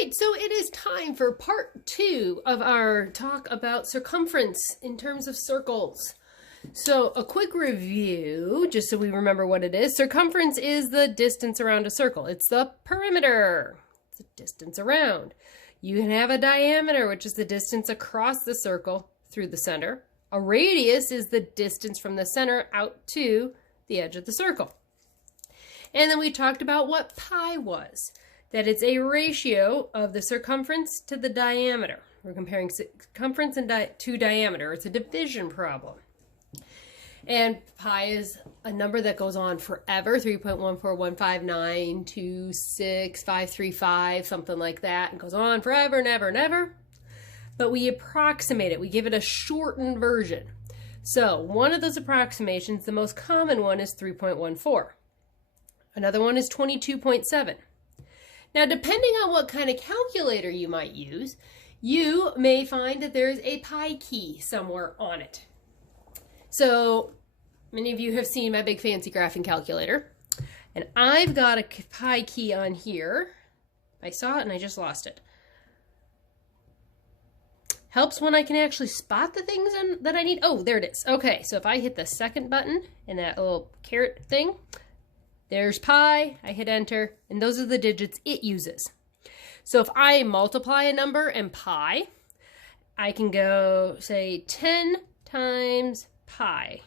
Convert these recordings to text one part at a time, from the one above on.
right, so it is time for part 2 of our talk about circumference in terms of circles. So a quick review, just so we remember what it is. Circumference is the distance around a circle. It's the perimeter. It's the distance around. You can have a diameter, which is the distance across the circle through the center. A radius is the distance from the center out to the edge of the circle. And then we talked about what pi was. That it's a ratio of the circumference to the diameter. We're comparing circumference to diameter. It's a division problem. And pi is a number that goes on forever, 3.14159265535, something like that. It goes on forever and ever and ever. But we approximate it. We give it a shortened version. So one of those approximations, the most common one, is 3.14. Another one is 22.7. Now, depending on what kind of calculator you might use, you may find that there's a pi key somewhere on it. So, many of you have seen my big fancy graphing calculator, and I've got a pi key on here. I saw it and I just lost it. Helps when I can actually spot the things that I need. Oh, there it is. Okay, so if I hit the second button and that little caret thing, there's pi, I hit enter, and those are the digits it uses. So if I multiply a number and pi, I can go, say, 10 times pi.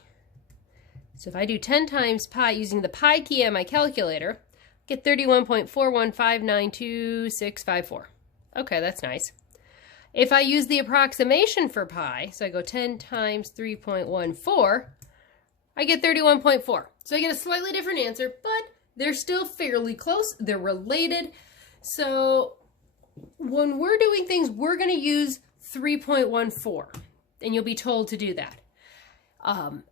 So if I do 10 times pi using the pi key on my calculator, I get 31.4159265.4. Okay, that's nice. If I use the approximation for pi, so I go 10 times 3.14, I get 31.4. So I get a slightly different answer, but they're still fairly close. They're related. So when we're doing things, we're going to use 3.14, and you'll be told to do that.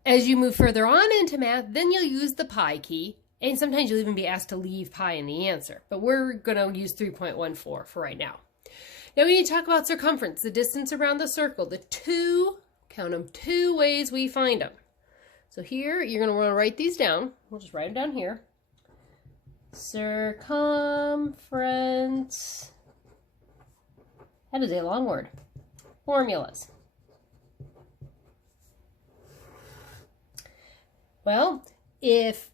As you move further on into math, then you'll use the pi key, and sometimes you'll even be asked to leave pi in the answer. But we're going to use 3.14 for right now. Now we need to talk about circumference, the distance around the circle, the two ways we find them. So here, you're going to want to write these down. We'll just write them down here. Circumference. That is a long word. Formulas. Well, if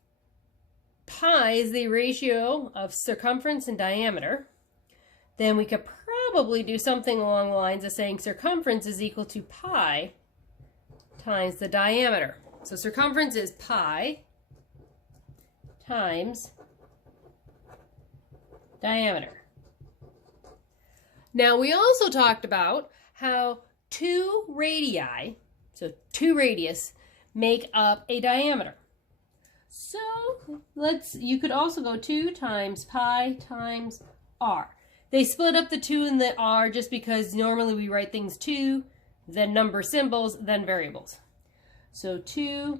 pi is the ratio of circumference and diameter, then we could probably do something along the lines of saying circumference is equal to pi times the diameter. So circumference is pi times diameter. Now we also talked about how two radii, so two radius, make up a diameter. So you could also go 2 times pi times r. They split up the 2 and the r just because normally we write things 2, then number symbols, then variables. So 2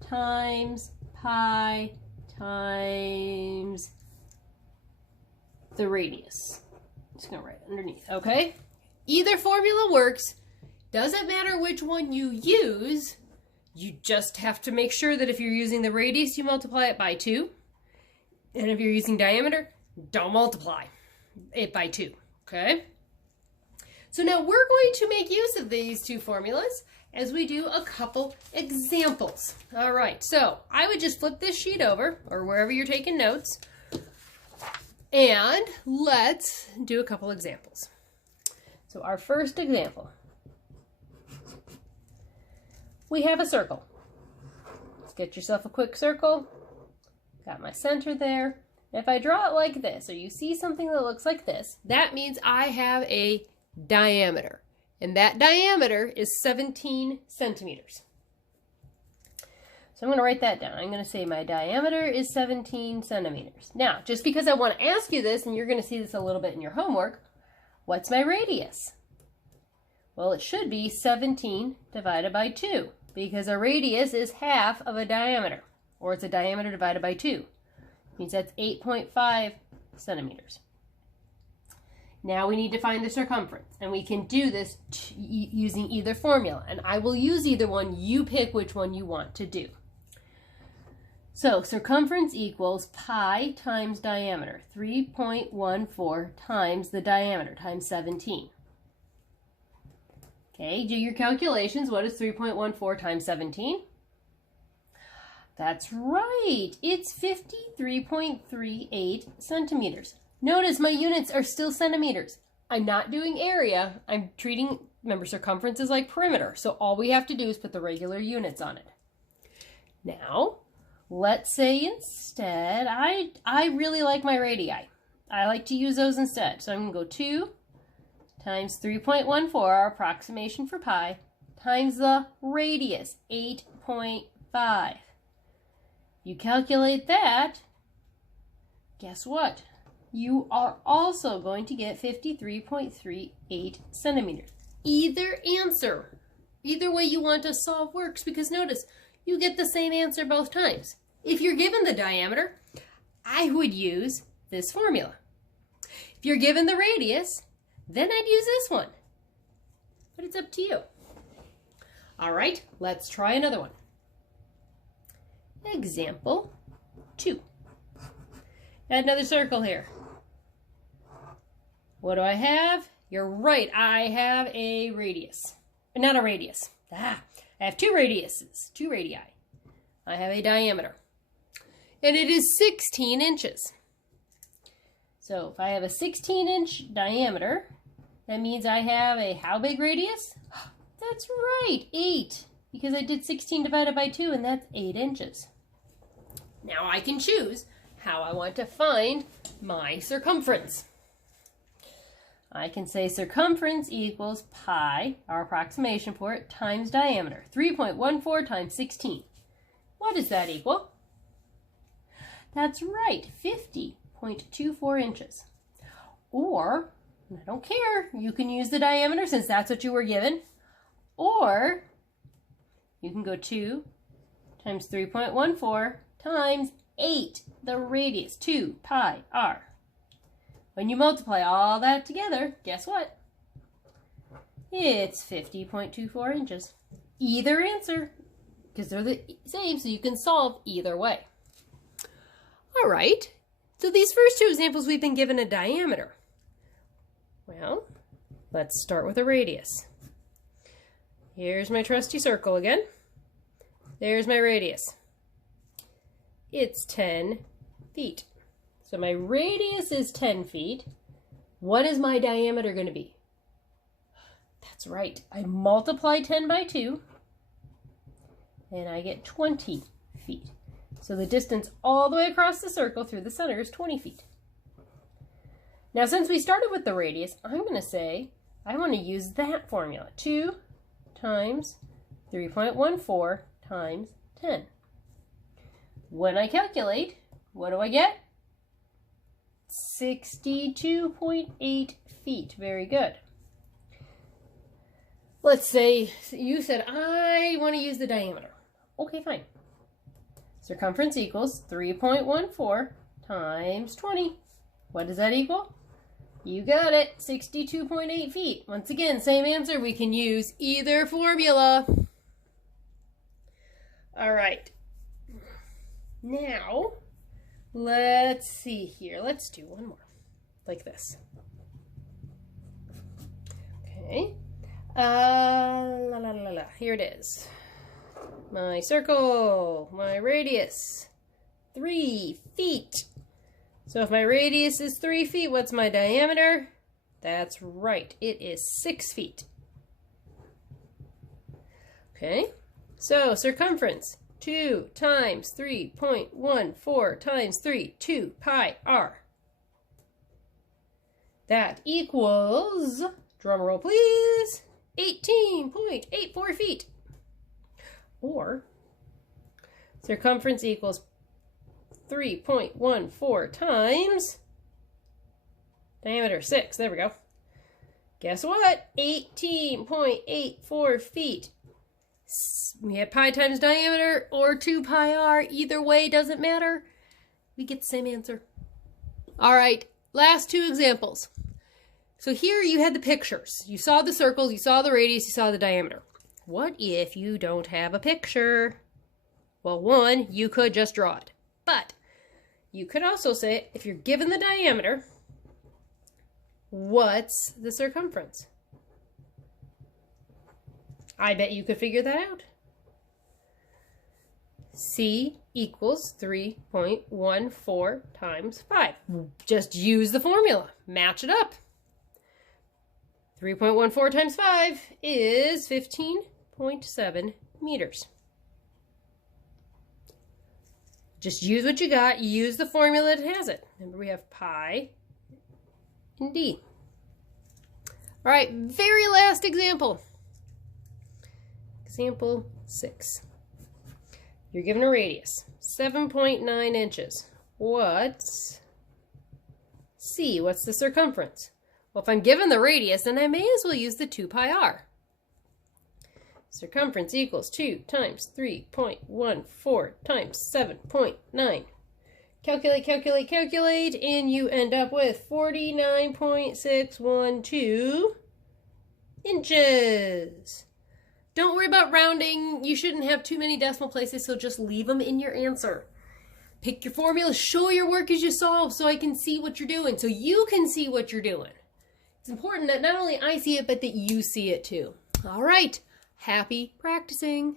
times pi times the radius. I'm just going to write it underneath, okay? Either formula works. Doesn't matter which one you use. You just have to make sure that if you're using the radius, you multiply it by 2. And if you're using diameter, don't multiply it by 2, okay? So now we're going to make use of these two formulas as we do a couple examples. All right, so I would just flip this sheet over, or wherever you're taking notes, and let's do a couple examples. So our first example, we have a circle. Let's get yourself a quick circle. Got my center there. If I draw it like this, or you see something that looks like this, that means I have a diameter. And that diameter is 17 centimeters. So I'm going to write that down. I'm going to say my diameter is 17 centimeters. Now, just because I want to ask you this, and you're going to see this a little bit in your homework, what's my radius? Well, it should be 17 divided by 2, because a radius is half of a diameter, or it's a diameter divided by 2. It means that's 8.5 centimeters. Now we need to find the circumference, and we can do this using either formula, and I will use either one. You pick which one you want to do. So circumference equals pi times diameter, 3.14 times the diameter, times 17. Okay, do your calculations. What is 3.14 times 17? That's right. It's 53.38 centimeters. Notice my units are still centimeters. I'm not doing area. I'm treating, remember, circumference is like perimeter. So all we have to do is put the regular units on it. Now, let's say instead, I really like my radii. I like to use those instead. So I'm going to go 2 times 3.14, our approximation for pi, times the radius, 8.5. You calculate that, guess what? You are also going to get 53.38 centimeters. Either answer, either way you want to solve works, because notice, you get the same answer both times. If you're given the diameter, I would use this formula. If you're given the radius, then I'd use this one. But it's up to you. All right, let's try another one. Example 2. Add another circle here. What do I have? You're right, I have a radius. Not a radius. I have two radiuses, two radii. I have a diameter. And it is 16 inches. So if I have a 16-inch diameter, that means I have a how big radius? That's right, 8. Because I did 16 divided by 2, and that's 8 inches. Now I can choose how I want to find my circumference. I can say circumference equals pi, our approximation for it, times diameter. 3.14 times 16. What does that equal? That's right, 50.24 inches. Or, I don't care, you can use the diameter since that's what you were given. Or, you can go 2 times 3.14 times 8, the radius, 2 pi r. When you multiply all that together, guess what? It's 50.24 inches. Either answer, because they're the same, so you can solve either way. All right, so these first two examples we've been given a diameter. Well, let's start with a radius. Here's my trusty circle again. There's my radius. It's 10 feet. So my radius is 10 feet. What is my diameter going to be? That's right. I multiply 10 by 2, and I get 20 feet. So the distance all the way across the circle through the center is 20 feet. Now, since we started with the radius, I'm going to say I want to use that formula. 2 times 3.14 times 10. When I calculate, what do I get? 62.8 feet. Very good. Let's say you said, I want to use the diameter. Okay, fine. Circumference equals 3.14 times 20. What does that equal? You got it, 62.8 feet. Once again, same answer. We can use either formula. All right. Now, let's see here. Let's do one more, like this. Okay. Here it is. My circle, my radius, 3 feet. So if my radius is 3 feet, what's my diameter? That's right, it is 6 feet. Okay, so circumference, 2 times 3.14 times 3, 2 pi r. That equals, drum roll please, 18.84 feet. Or circumference equals 3.14 times diameter, 6. There we go. Guess what? 18.84 feet. We had pi times diameter or 2 pi r. Either way, doesn't matter. We get the same answer. All right, last two examples. So here you had the pictures. You saw the circles, you saw the radius, you saw the diameter. What if you don't have a picture? Well, one, you could just draw it. But you could also say, if you're given the diameter, what's the circumference? I bet you could figure that out. C equals 3.14 times 5. Just use the formula. Match it up. 3.14 times 5 is 15.7 meters. Just use what you got. Use the formula that has it. Remember, we have pi and d. All right, very last example. Example 6. You're given a radius, 7.9 inches. What's C? What's the circumference? Well, if I'm given the radius, then I may as well use the 2 pi r. Circumference equals 2 times 3.14 times 7.9. Calculate, calculate, calculate, and you end up with 49.612 inches. Don't worry about rounding. You shouldn't have too many decimal places, so just leave them in your answer. Pick your formula, show your work as you solve so I can see what you're doing, so you can see what you're doing. It's important that not only I see it, but that you see it too. All right, happy practicing.